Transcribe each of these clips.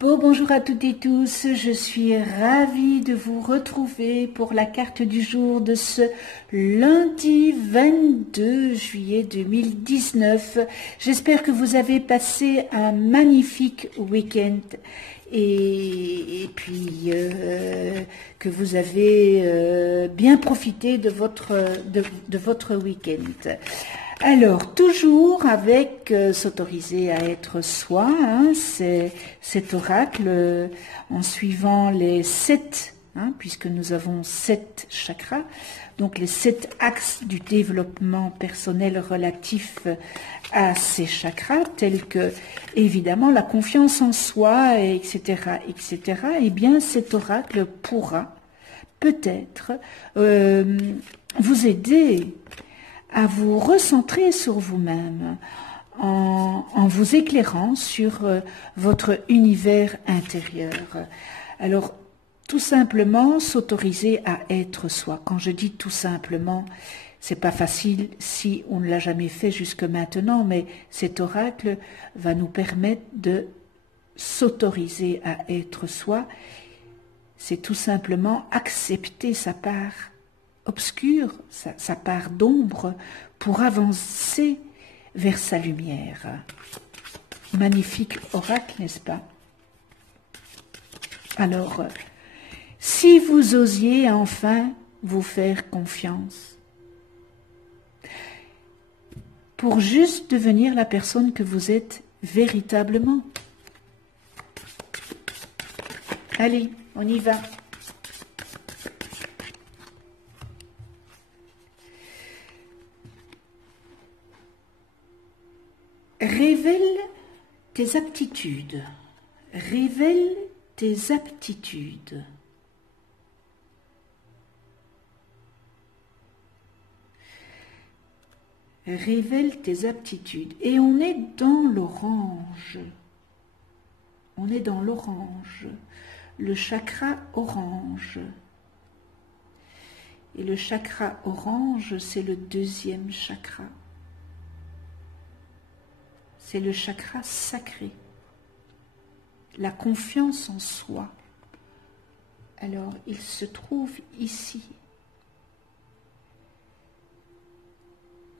Bonjour à toutes et tous, je suis ravie de vous retrouver pour la carte du jour de ce lundi 22 juillet 2019. J'espère que vous avez passé un magnifique week-end et puis que vous avez bien profité de votre week-end. Alors, toujours avec s'autoriser à être soi, c'est cet oracle en suivant les 7, puisque nous avons 7 chakras, donc les 7 axes du développement personnel relatifs à ces chakras, tels que, évidemment, la confiance en soi, etc., etc., eh bien, cet oracle pourra peut-être vous aider à vous recentrer sur vous-même en vous éclairant sur votre univers intérieur. Alors, tout simplement, s'autoriser à être soi. Quand je dis tout simplement, c'est pas facile si on ne l'a jamais fait jusque maintenant, mais cet oracle va nous permettre de s'autoriser à être soi. C'est tout simplement accepter sa part obscure, sa part d'ombre, pour avancer vers sa lumière. Magnifique oracle, n'est-ce pas? Alors, si vous osiez enfin vous faire confiance, pour juste devenir la personne que vous êtes véritablement. Allez, on y va. Révèle tes aptitudes. Révèle tes aptitudes. Révèle tes aptitudes. Et on est dans l'orange. On est dans l'orange. Le chakra orange. Et le chakra orange, c'est le 2e chakra. C'est le chakra sacré, la confiance en soi. Alors, il se trouve ici,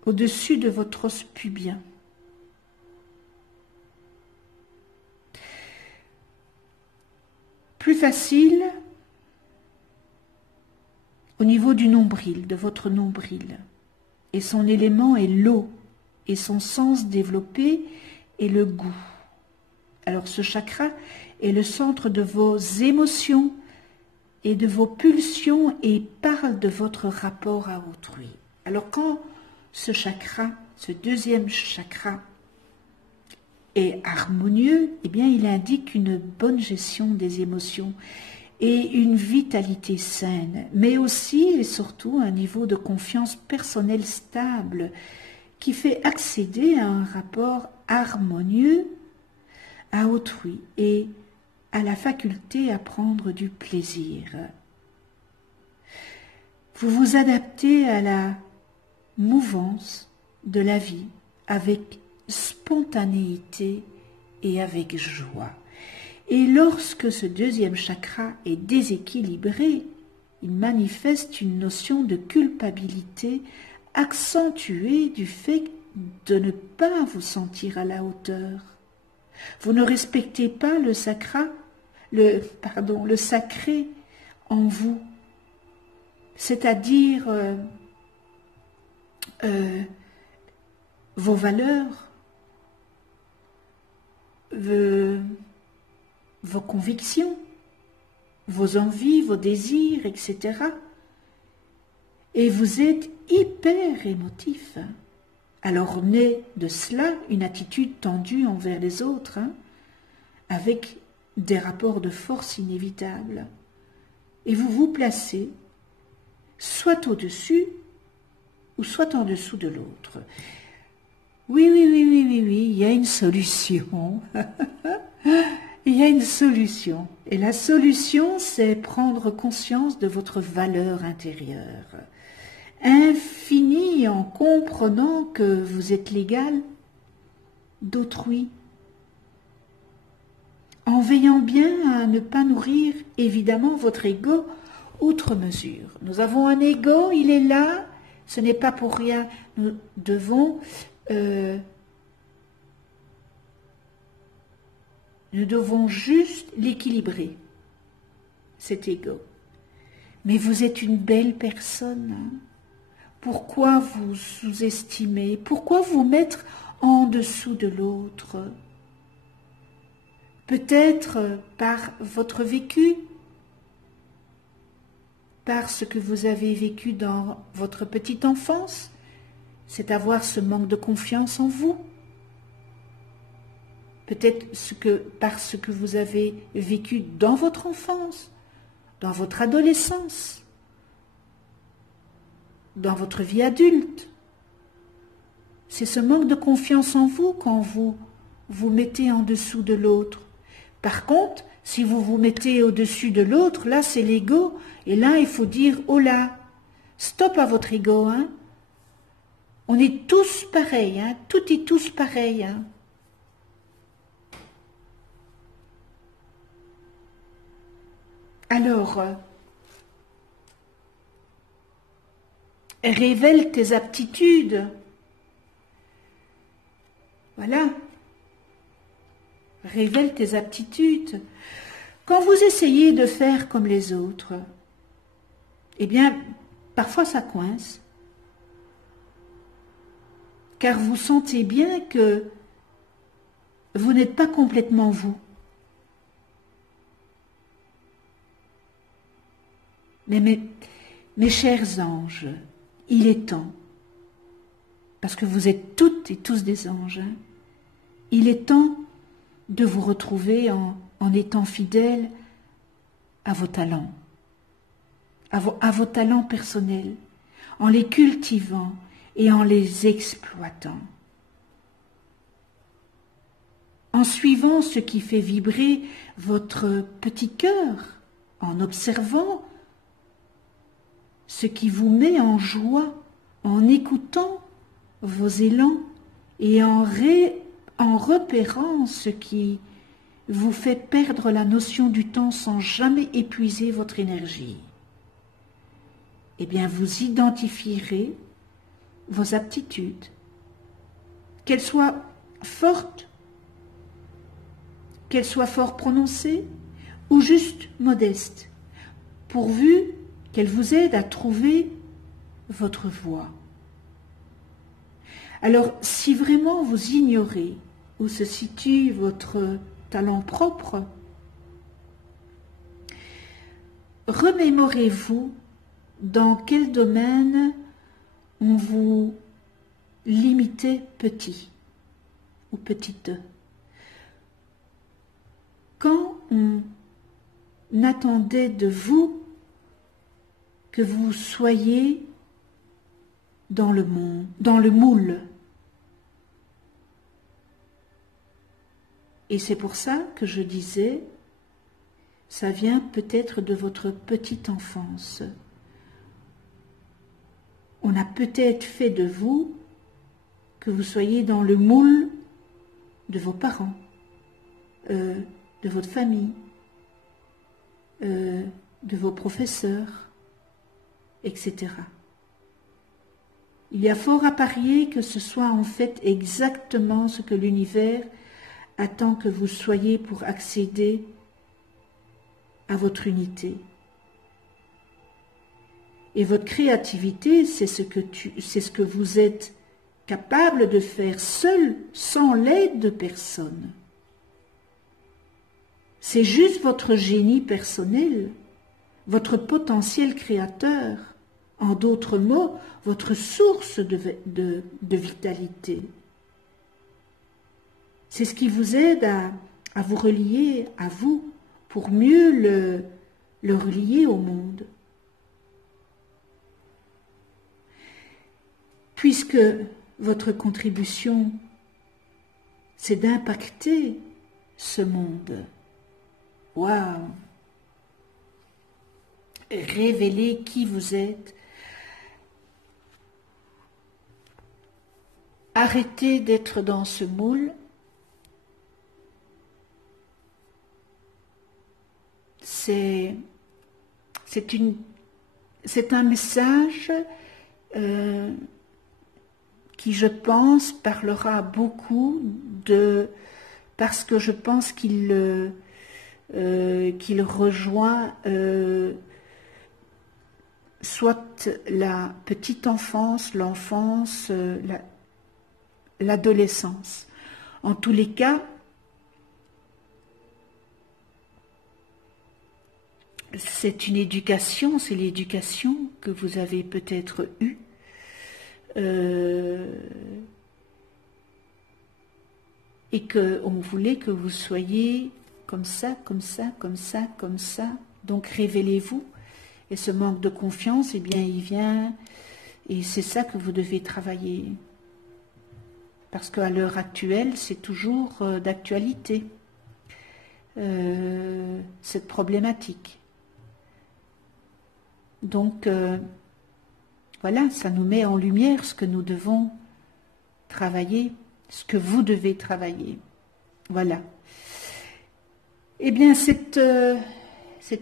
au-dessus de votre os pubien. Plus facile, au niveau du nombril, de votre nombril. Et son élément est l'eau. Et son sens développé est le goût. Alors ce chakra est le centre de vos émotions et de vos pulsions et parle de votre rapport à autrui. Alors quand ce chakra, ce 2e chakra est harmonieux, eh bien il indique une bonne gestion des émotions et une vitalité saine, mais aussi et surtout un niveau de confiance personnelle stable qui fait accéder à un rapport harmonieux à autrui et à la faculté à prendre du plaisir. Vous vous adaptez à la mouvance de la vie avec spontanéité et avec joie. Et lorsque ce 2e chakra est déséquilibré, il manifeste une notion de culpabilité accentué du fait de ne pas vous sentir à la hauteur. Vous ne respectez pas le sacré en vous, c'est-à-dire vos valeurs, vos convictions, vos envies, vos désirs, etc. Et vous êtes hyper émotif. Alors naît de cela une attitude tendue envers les autres, avec des rapports de force inévitables. Et vous vous placez soit au-dessus ou soit en dessous de l'autre. Oui, il y a une solution. Il y a une solution. Et la solution, c'est prendre conscience de votre valeur intérieure. Infinie en comprenant que vous êtes l'égal d'autrui, en veillant bien à ne pas nourrir évidemment votre ego outre mesure. Nous avons un ego, il est là, ce n'est pas pour rien. Nous devons juste l'équilibrer, cet ego. Mais vous êtes une belle personne. Hein? Pourquoi vous sous-estimer? Pourquoi vous mettre en dessous de l'autre? Peut-être par votre vécu, par ce que vous avez vécu dans votre petite enfance, c'est avoir ce manque de confiance en vous. Peut-être par ce que vous avez vécu dans votre enfance, dans votre adolescence, dans votre vie adulte. C'est ce manque de confiance en vous quand vous vous mettez en dessous de l'autre. Par contre, si vous vous mettez au-dessus de l'autre, là c'est l'ego, et là il faut dire « Oh là, stop à votre ego, hein. On est tous pareils, hein, toutes et tous pareils. Hein. » Alors, révèle tes aptitudes. Voilà. Révèle tes aptitudes. Quand vous essayez de faire comme les autres, eh bien, parfois ça coince. Car vous sentez bien que vous n'êtes pas complètement vous. Mais mes chers anges, il est temps, parce que vous êtes toutes et tous des anges, hein, il est temps de vous retrouver en étant fidèles à vos talents, à vos talents personnels, en les cultivant et en les exploitant, en suivant ce qui fait vibrer votre petit cœur, en observant ce qui vous met en joie, en écoutant vos élans et en repérant ce qui vous fait perdre la notion du temps sans jamais épuiser votre énergie. Eh bien, vous identifierez vos aptitudes, qu'elles soient fortes, qu'elles soient fort prononcées ou juste modestes, pourvu qu'elles vous aident à trouver votre voie. Alors, si vraiment vous ignorez où se situe votre talent propre, remémorez-vous dans quel domaine on vous limitait petit ou petite. Quand on attendait de vous que vous soyez dans le moule. Et c'est pour ça que je disais, ça vient peut-être de votre petite enfance. On a peut-être fait de vous que vous soyez dans le moule de vos parents, de votre famille, de vos professeurs, etc. Il y a fort à parier que ce soit en fait exactement ce que l'univers attend que vous soyez pour accéder à votre unité. Et votre créativité, c'est ce que vous êtes capable de faire seul, sans l'aide de personne. C'est juste votre génie personnel, votre potentiel créateur, en d'autres mots, votre source de vitalité. C'est ce qui vous aide à vous relier à vous, pour mieux le relier au monde. Puisque votre contribution, c'est d'impacter ce monde. Waouh! Révélez qui vous êtes. Arrêtez d'être dans ce moule. c'est un message qui, je pense, parlera beaucoup parce que je pense qu'il rejoint soit la petite enfance, l'enfance, l'adolescence. En tous les cas, c'est une éducation, c'est l'éducation que vous avez peut-être eue. Et qu'on voulait que vous soyez comme ça, comme ça, comme ça, comme ça. Donc révélez-vous. Et ce manque de confiance, eh bien, il vient, et c'est ça que vous devez travailler. Parce qu'à l'heure actuelle, c'est toujours d'actualité, cette problématique. Donc, voilà, ça nous met en lumière ce que nous devons travailler, ce que vous devez travailler. Voilà. Eh bien, cette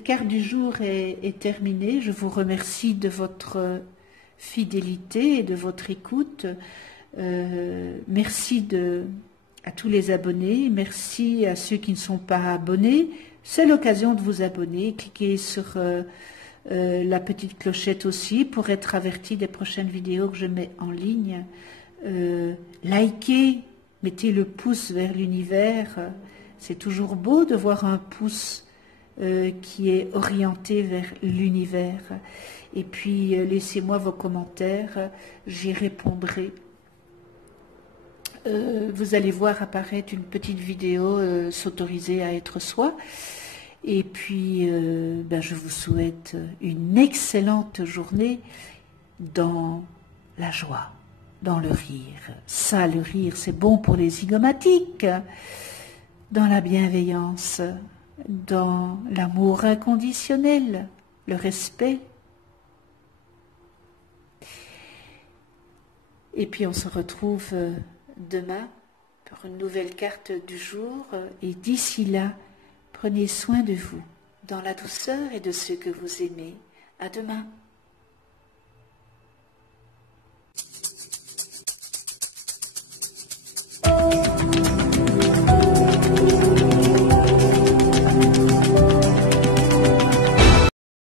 carte du jour est terminée. Je vous remercie de votre fidélité et de votre écoute. Merci à tous les abonnés. Merci à ceux qui ne sont pas abonnés. C'est l'occasion de vous abonner. Cliquez sur la petite clochette aussi pour être averti des prochaines vidéos que je mets en ligne. Likez, mettez le pouce vers l'univers. C'est toujours beau de voir un pouce qui est orienté vers l'univers. Et puis laissez-moi vos commentaires, j'y répondrai. Vous allez voir apparaître une petite vidéo s'autoriser à être soi. Et puis je vous souhaite une excellente journée dans la joie, dans le rire. Ça, le rire, c'est bon pour les zygomatiques. Dans la bienveillance, dans l'amour inconditionnel, le respect. Et puis on se retrouve demain pour une nouvelle carte du jour. Et d'ici là, prenez soin de vous, dans la douceur et de ceux que vous aimez. À demain.